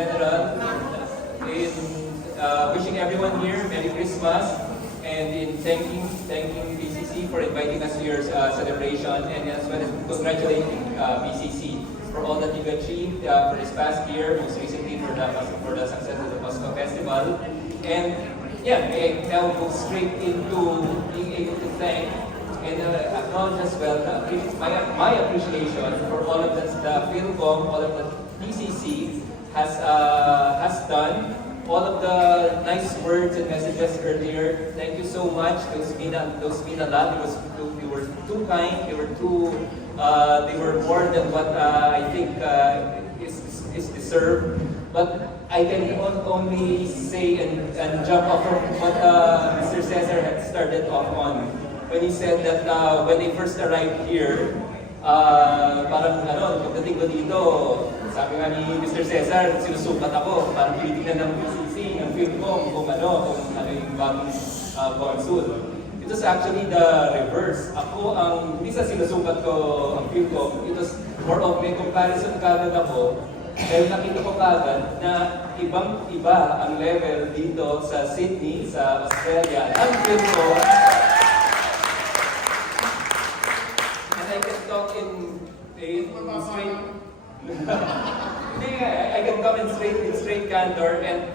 General, in wishing everyone here Merry Christmas, and in thanking PCC for inviting us to your celebration, and as well as congratulating PCC for all that you've achieved for this past year, most recently for the success of the Moscow Festival. And yeah, I now go straight into being able to thank and acknowledge as well my appreciation for all of that the Philcom, all of the PCC has done, all of the nice words and messages earlier. Thank you so much. Those mean a lot. They were too kind. They were more than what I think is deserved. But I can only say and jump off from what Mr. Cesar had started off on when he said that when they first arrived here, parang pagdating ko dito, sabi nga ni Mr. Cesar, sinusukat ako, parang tinitignan ng PCC, ng Philcom, kung ano yung bagong consul. It was actually the reverse. Ako hindi sa sinusukat ko ang Philcom, it was more of may comparison kagad ako, dahil nakita ko kagad na ibang-iba ang level dito sa Sydney, sa Australia, ang Philcom. And I can talk in straight I can come in straight candor and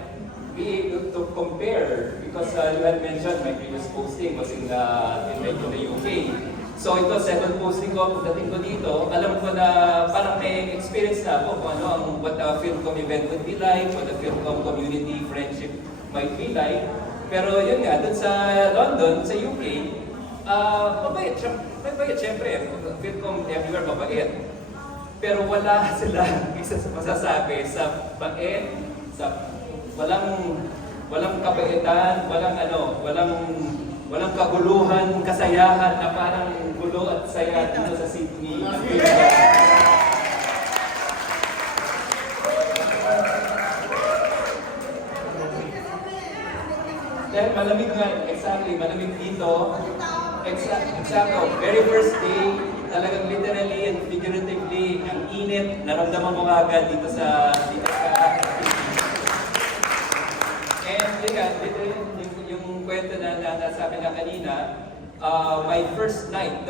be able to compare, because you had mentioned my previous posting was in the UK. So ito, second posting ko, pagdating ko dito, alam ko na parang may experience na ako kung what the Philcom event would be like, what the Philcom community friendship might be like. Pero yun nga, dun sa London, sa UK, mabait, syempre, Philcom everywhere mabait. Pero wala sila isa sa masasabi sa bait, sa walang kabaitan, walang kaguluhan, kasayahan na parang gulo at saya dito sa Sydney. Dahil malamig nga, exactly, malamig dito. Exacto, very first day, talagang literally and figuratively, ang init, naramdaman mo agad dito sa and yung kwento na nasabi na kanina, my first night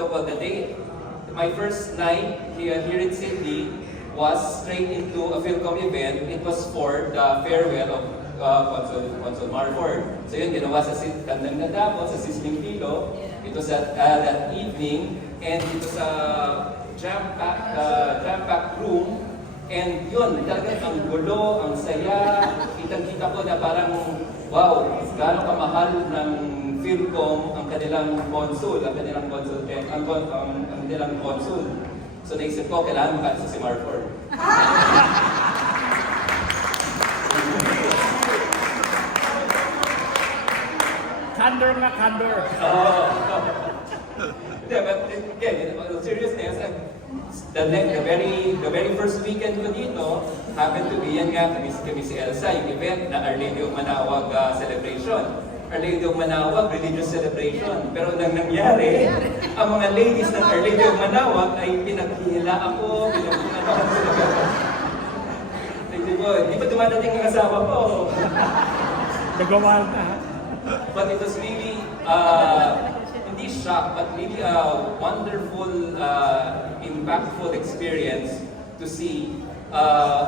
here in Sydney was straight into a Philcom event. It was for the farewell of Consul Marford. So yun, ginawa sa Kandang Nadamo, sa Sisling Pilo. It was that evening, and it was a jam-packed room. And yun, talagang ang gulo, ang saya, kitang-kita ko na parang, wow, gaano kamahal ng Philcom ang kanilang consul. So naisip ko, kailangan makaisa si Marford. Candor na candor. Yeah, but again, seriousness, the very first weekend ko dito happened to be yan nga kami si Elsa, yung event na Our Lady of Manawag celebration. Our Lady of Manawag religious celebration. Pero nang nangyari, ang mga ladies ng Our Lady of Manawag ay pinaghihila ako, pinagpunanahan sila. Hindi pa dumadating ang asawa ko. Nagawa na. But it was really, hindi shock, but really a wonderful, impactful experience to see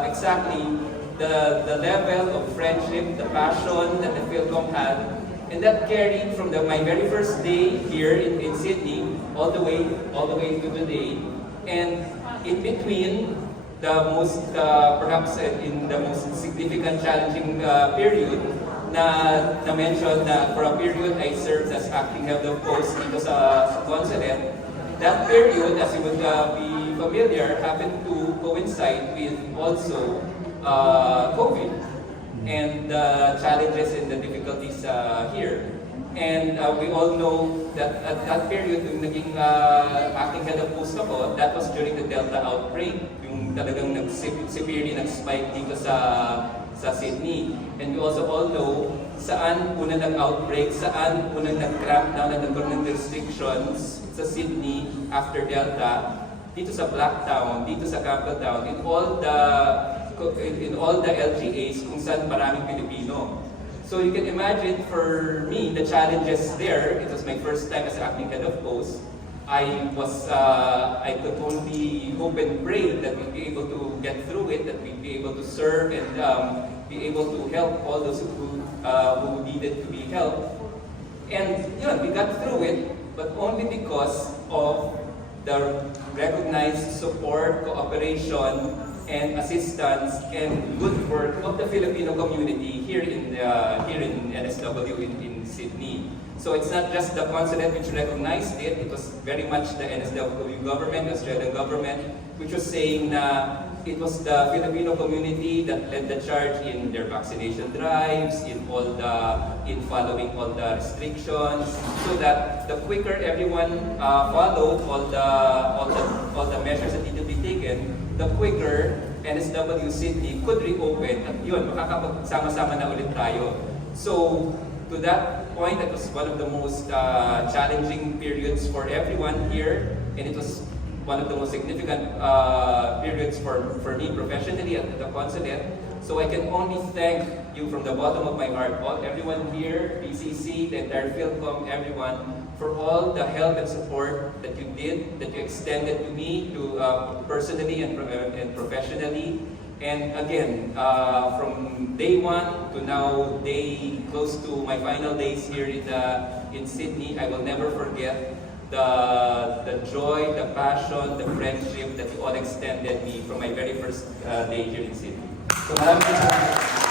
exactly the level of friendship, the passion that the Philcom had, and that carried from my very first day here in Sydney all the way to today. And in between, perhaps in the most significant challenging period, na mention na for a period I served as acting head of post dito sa consulate. That period, as you would be familiar, happened to coincide with also COVID and the challenges and the difficulties here. And we all know that at that period, yung naging acting head of post ako, that was during the Delta outbreak, yung talagang severely nag-spike dito sa Sydney. And we also all know saan una ng outbreak, saan una nag-cramp down na nagkaroon ng restrictions sa Sydney after Delta, dito sa Blacktown, dito sa Campbelltown, in all the in all the LGAs kung saan maraming Pilipino. So you can imagine for me, the challenges there, it was my first time as acting head of post. I could only hope and pray that we'd be able to get through it, that we'd be able to serve and be able to help all those who needed to be helped. And we got through it, but only because of the recognized support, cooperation, and assistance and good work of the Filipino community here in NSW in Sydney. So it's not just the consulate which recognized it, it was very much the NSW government, the Australian government, which was saying na it was the Filipino community that led the charge in their vaccination drives, in following all the restrictions, so that the quicker everyone followed all the measures that needed to be taken, the quicker NSW Sydney could reopen at yun, makakapagsama-sama na ulit tayo. So, to that point, that was one of the most challenging periods for everyone here, and it was one of the most significant periods for me professionally at the consulate. So I can only thank you from the bottom of my heart, everyone here, PCC, the entire PhilCom, everyone, for all the help and support that you did, that you extended to me, personally and professionally. And again, from day one to now, close to my final days here in Sydney, I will never forget the joy, the passion, the friendship that you all extended me from my very first day here in Sydney. So maraming salamat.